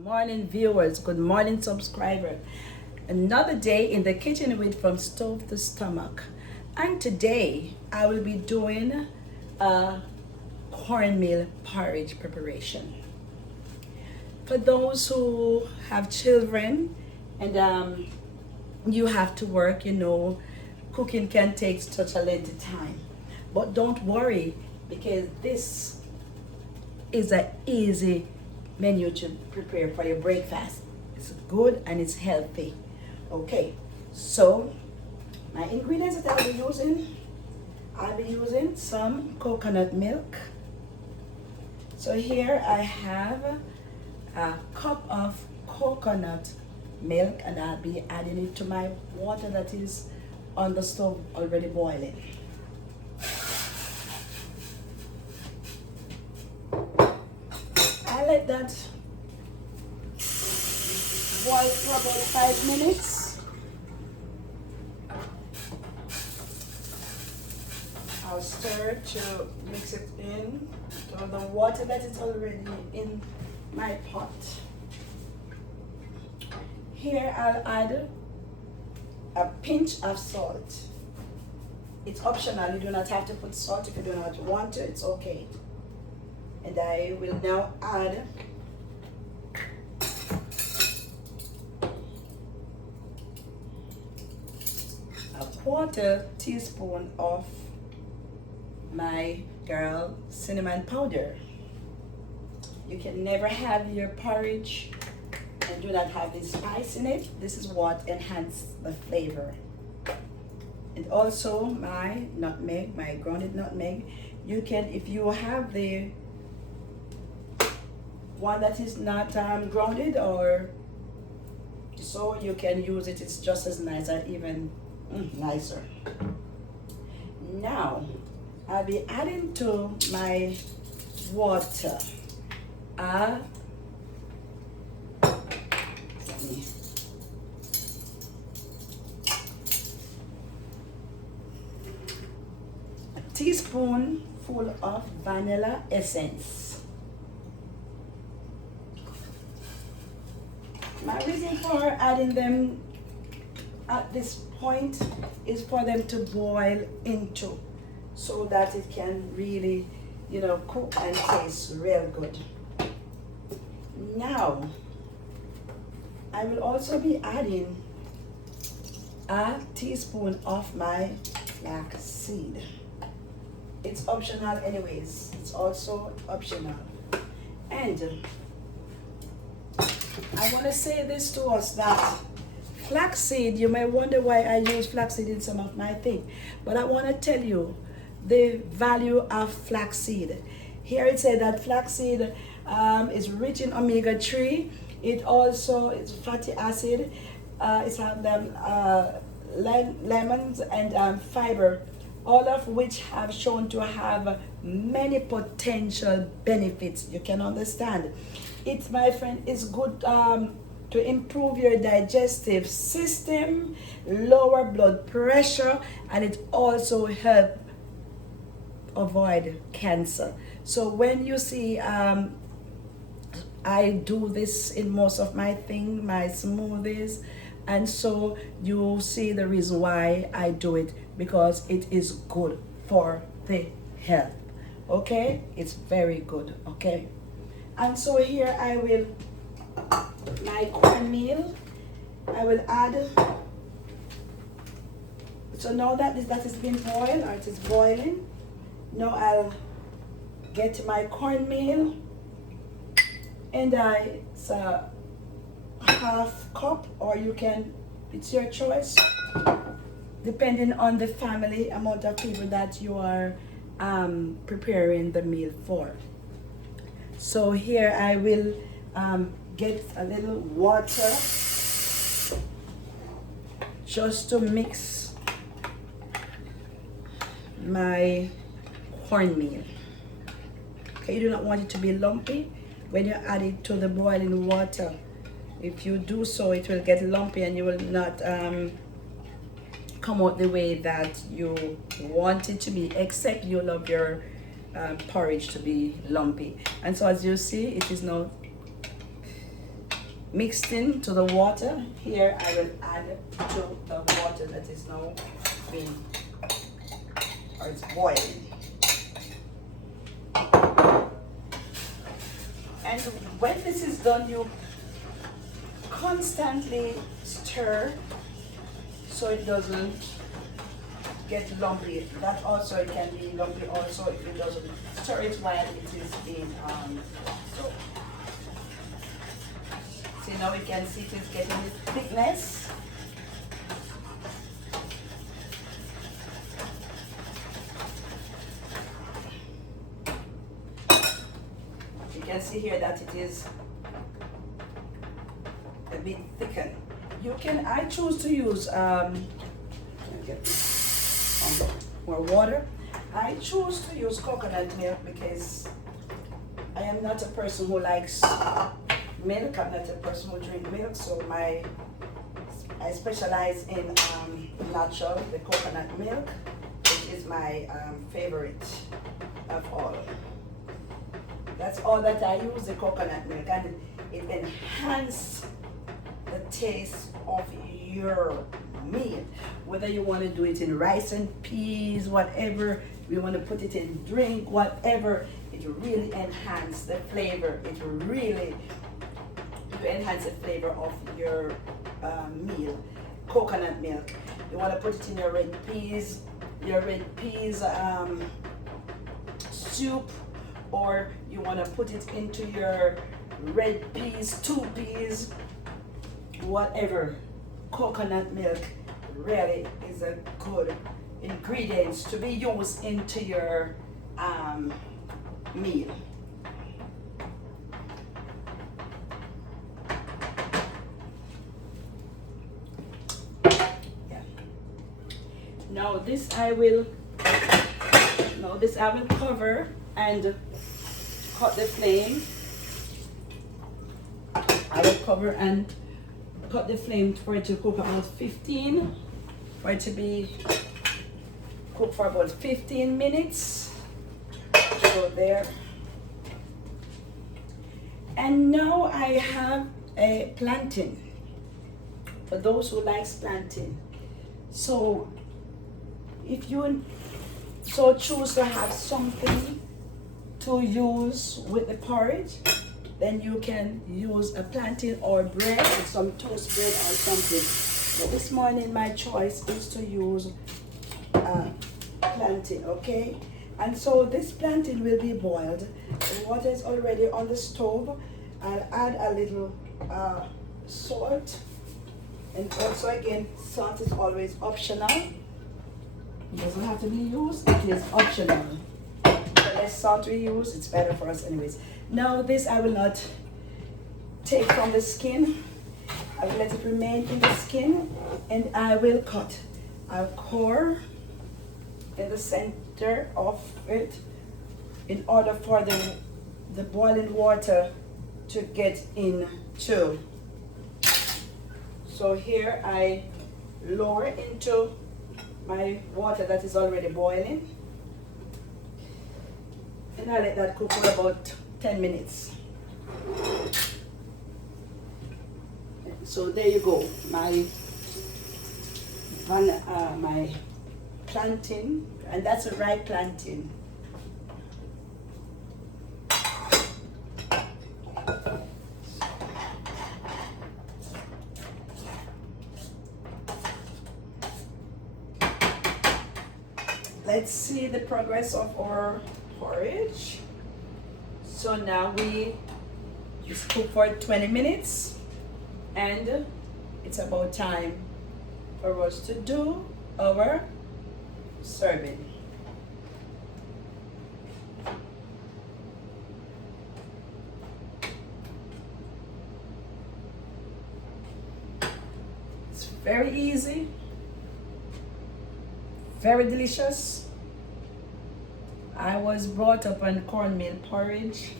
Morning viewers, good morning subscriber. Another day in the kitchen with From Stove to Stomach, and today I will be doing a cornmeal porridge preparation. For those who have children and you have to work, cooking can take such a lengthy time, but don't worry, because this is an easy menu to prepare for your breakfast. It's good and it's healthy. Okay, so my ingredients that I'll be using some coconut milk. So here I have a cup of coconut milk, and I'll be adding it to my water that is on the stove already boiling. I let that boil for about 5 minutes. I'll stir to mix it in to the water that is already in my pot. Here I'll add a pinch of salt. It's optional, you do not have to put salt if you do not want to, it's okay. And I will now add a quarter teaspoon of my girl cinnamon powder. You can never have your porridge and do not have this spice in it. This is what enhances the flavor. And also my nutmeg, my grounded nutmeg. You can, if you have the one that is not grounded, or so, you can use it. It's just as nice, or even nicer. Now I'll be adding to my water a teaspoonful of vanilla essence. My reason for adding them at this point is for them to boil into, so that it can really, cook and taste real good. Now, I will also be adding a teaspoon of my flax seed. It's optional anyways. It's also optional. And I want to say this to us, that flaxseed, you may wonder why I use flaxseed in some of my things, but I want to tell you the value of flaxseed. Here it said that flaxseed is rich in omega-3. It also is fatty acid. It's have them lemons and fiber, all of which have shown to have many potential benefits. You can understand. It, my friend, is good to improve your digestive system, lower blood pressure, and it also helps avoid cancer. So when you see, I do this in most of my things, my smoothies, and so you see the reason why I do it, because it is good for the health. Okay, it's very good. Okay. And so here I will, my cornmeal, I will add. So now that has been boiled, or it is boiling, now I'll get my cornmeal, and it's a half cup, or you can, it's your choice, depending on the family amount of people that you are preparing the meal for. So here I will get a little water just to mix my cornmeal. Okay, you do not want it to be lumpy when you add it to the boiling water. If you do so, it will get lumpy and you will not come out the way that you want it to be, except you love your porridge to be lumpy. And so as you see, it is now mixed into the water. Here I will add to the water that is now being, or it's boiling. And when this is done, you constantly stir so it doesn't get lumpy. That also, it can be lumpy also if it doesn't stir it while it is being so. See, now we can see it is getting this thickness. You can see here that it is a bit thickened. You can, I choose to use more water. I choose to use coconut milk because I am not a person who likes milk. I'm not a person who drinks milk, so I specialize in natural, the coconut milk, which is my favorite of all. That's all that I use, the coconut milk, and it enhances the taste of your meal. Whether you want to do it in rice and peas, whatever, you want to put it in drink, whatever, it really enhances the flavor. It really enhance the flavor of your meal. Coconut milk. You want to put it in your red peas soup, or you want to put it into your red peas, two peas, whatever. Coconut milk really is a good ingredient to be used into your meal. Now this I will cover and cut the flame. I will cover and cut the flame for it to cook about 15, for it to be cooked for about 15 minutes. So there. And now I have a plantain, for those who likes plantain. So if you so choose to have something to use with the porridge, then you can use a plantain or bread, some toast bread or something. But this morning my choice is to use plantain, okay? And so this plantain will be boiled. The water is already on the stove. I'll add a little salt. And also again, salt is always optional. It doesn't have to be used, it is optional. The less salt we use, it's better for us anyways. Now this I will not take from the skin. I will let it remain in the skin, and I will cut a core in the center of it in order for the boiling water to get in too. So here I lower into my water that is already boiling, and I let that cook for about 10 minutes. So there you go, my plantain, and that's a ripe plantain. Let's see the progress of our porridge. So now we just cook for 20 minutes, and it's about time for us to do our serving. It's very easy, very delicious. I was brought up on cornmeal porridge,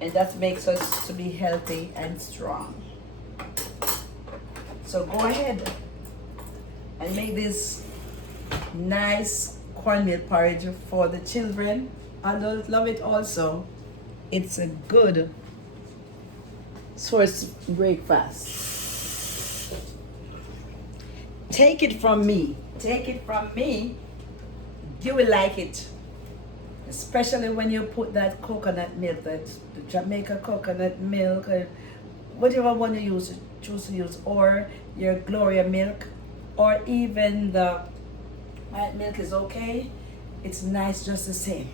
and that makes us to be healthy and strong. So go ahead and make this nice cornmeal porridge for the children. Adults love it also. It's a good for breakfast. Take it from me. Take it from me. You will like it. Especially when you put that coconut milk, that the Jamaican coconut milk, or whatever one you choose to use, or your Gloria milk, or even the white milk is okay. It's nice just the same.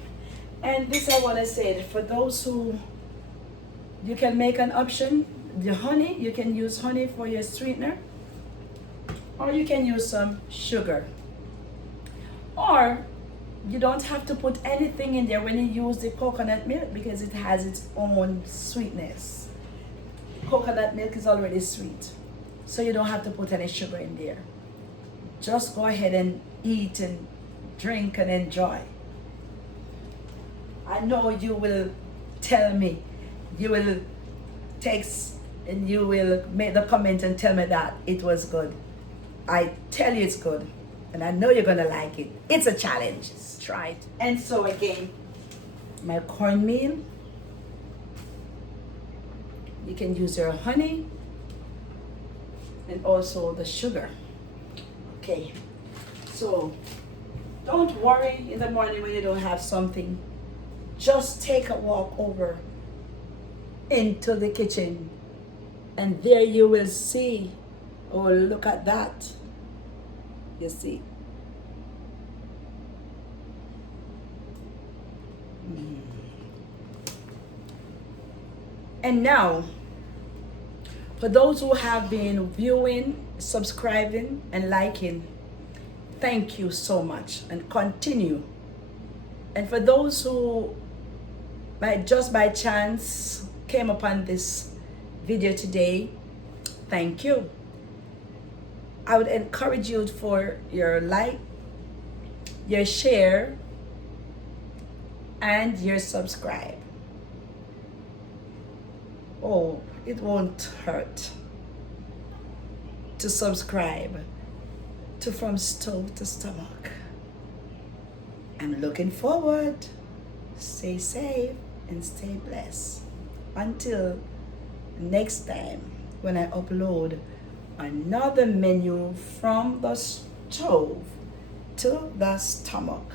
And this I want to say, for those who, you can make an option, the honey, you can use honey for your sweetener, or you can use some sugar. Or you don't have to put anything in there when you use the coconut milk because it has its own sweetness. Coconut milk is already sweet, so you don't have to put any sugar in there. Just go ahead and eat and drink and enjoy. I know you will tell me, you will text and you will make the comment and tell me that it was good. I tell you it's good, and I know you're gonna like it. It's a challenge. Just try it. And so again, my cornmeal. You can use your honey and also the sugar. Okay, so don't worry in the morning when you don't have something. Just take a walk over into the kitchen, and there you will see. Oh, look at that. You see. And now, for those who have been viewing, subscribing, and liking, thank you so much, and continue. And for those who just by chance came upon this video today, thank you. I would encourage you for your like, your share, and your subscribe. Oh, it won't hurt to subscribe to From Stove to Stomach. I'm looking forward. Stay safe and stay blessed. Until next time when I upload another menu from the stove to the stomach.